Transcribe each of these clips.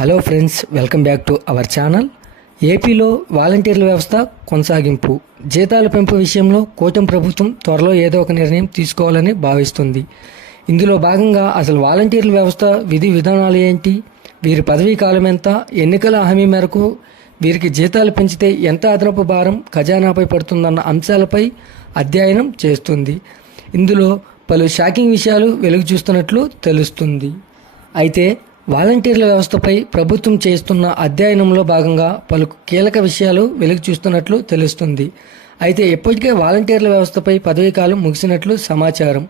Hello friends, welcome back to our channel. ఏపీలో వాలంటీర్ల వ్యవస్థ కొనసాగింపు, జీతాల పెంపు విషయంలో కూటమి ప్రభుత్వం త్వరలో ఏదో ఒక నిర్ణయం తీసుకోవాలని భావిస్తుంది. ఇందులో భాగంగా అసలు వాలంటీర్ల వ్యవస్థ విధి విధానాలు ఏంటి, వీరి పదవీ కాలం ఎంత, ఎన్నికల హామీ మేరకు వీరికి జీతాలు పెంచితే ఎంత అదనపు భారం ఖజానాపై పడుతుందన్న అంశాలపై అధ్యయనం చేస్తుంది. ఇందులో పలు షాకింగ్ విషయాలు వెలుగు చూస్తున్నట్లు తెలుస్తుంది. అయితే వాలంటీర్ల వ్యవస్థపై ప్రభుత్వం చేస్తున్న అధ్యయనంలో భాగంగా పలు కీలక విషయాలు వెలుగు చూస్తున్నట్లు తెలుస్తుంది. అయితే ఇప్పటికే వాలంటీర్ల వ్యవస్థపై పదవీకాలం ముగిసినట్లు సమాచారం.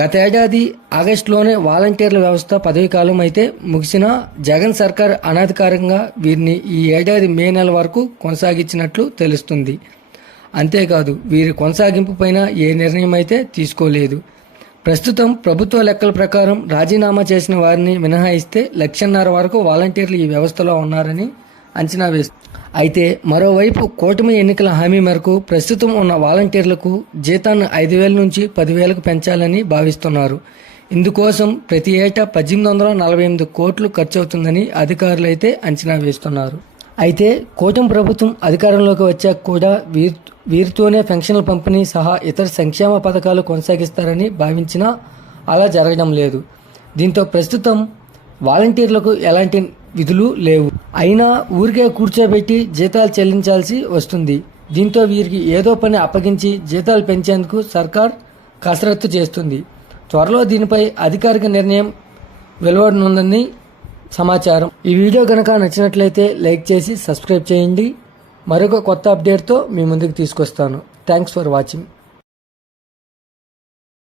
గత ఏడాది ఆగస్టులోనే వాలంటీర్ల వ్యవస్థ పదవీకాలం అయితే ముగిసిన జగన్ సర్కార్ అనధికారికంగా వీరిని ఈ ఏడాది మే నెల వరకు కొనసాగించినట్లు తెలుస్తుంది. అంతేకాదు, వీరి కొనసాగింపు పైన ఏ నిర్ణయం అయితే తీసుకోలేదు. ప్రస్తుతం ప్రభుత్వ లెక్కల ప్రకారం రాజీనామా చేసిన వారిని మినహాయిస్తే 1,50,000 వరకు వాలంటీర్లు ఈ వ్యవస్థలో ఉన్నారని అంచనా వేస్తుంది. అయితే మరోవైపు కూటమి ఎన్నికల హామీ మేరకు ప్రస్తుతం ఉన్న వాలంటీర్లకు జీతాన్ని 5,000 నుంచి 10,000కు పెంచాలని భావిస్తున్నారు. ఇందుకోసం ప్రతి ఏటా 1,848 కోట్లు ఖర్చవుతుందని అధికారులు అయితే అంచనా వేస్తున్నారు. అయితే కూటమి ప్రభుత్వం అధికారంలోకి వచ్చాక కూడా వీరితోనే పెన్షన్ల పంపిణీ సహా ఇతర సంక్షేమ పథకాలు కొనసాగిస్తారని భావించినా అలా జరగడం లేదు. దీంతో ప్రస్తుతం వాలంటీర్లకు ఎలాంటి విధులు లేవు. అయినా ఊరికే కూర్చోబెట్టి జీతాలు చెల్లించాల్సి వస్తుంది. దీంతో వీరికి ఏదో పని అప్పగించి జీతాలు పెంచేందుకు సర్కార్ కసరత్తు చేస్తుంది. త్వరలో దీనిపై అధికారిక నిర్ణయం వెలువడనుందని సమాచారం. ఈ వీడియో కనుక నచ్చినట్లయితే లైక్ చేసి సబ్స్క్రైబ్ చేయండి. మరొక కొత్త అప్డేట్తో మీ ముందుకు తీసుకొస్తాను. Thanks for watching.